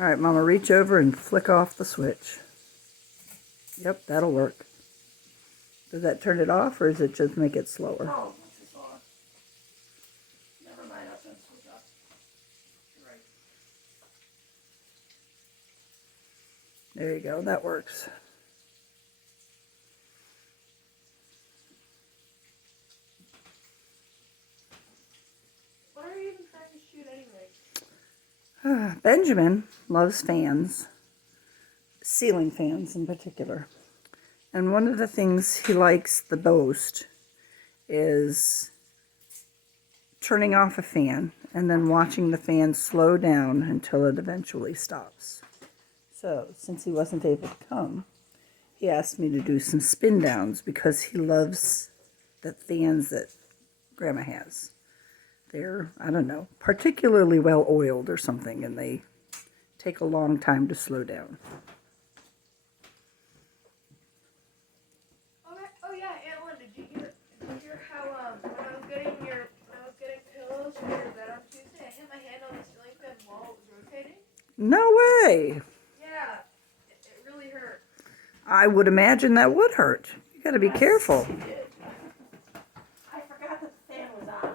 All right, Mama, reach over and flick off the switch. Yep, that'll work. Does that turn it off, or does it just make it slower? Oh, it's off. Never mind, I'll turn the switch off. You're right. There you go, that works. What are you even trying to shoot anyway? Benjamin loves fans, ceiling fans in particular. And one of the things he likes the most is turning off a fan and then watching the fan slow down until it eventually stops. So, since he wasn't able to come, he asked me to do some spin downs because he loves the fans that Grandma has. They're, I don't know, particularly well oiled or something, and they take a long time to slow down. Oh yeah, Aunt Lynn, did you hear how when I was getting pillows for your bed on Tuesday, I hit my hand on the ceiling fan while it was rotating? No way! Yeah, it really hurt. I would imagine that would hurt. You gotta be careful. It did. I forgot that the fan was on.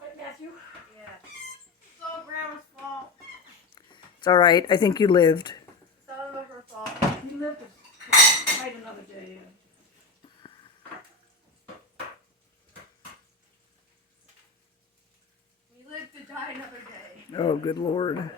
Right, Matthew? Yeah. It's all Grandma's fault. It's alright, I think you lived. It's all her fault. You lived to fight another day. You lived to die another day. Oh, good Lord.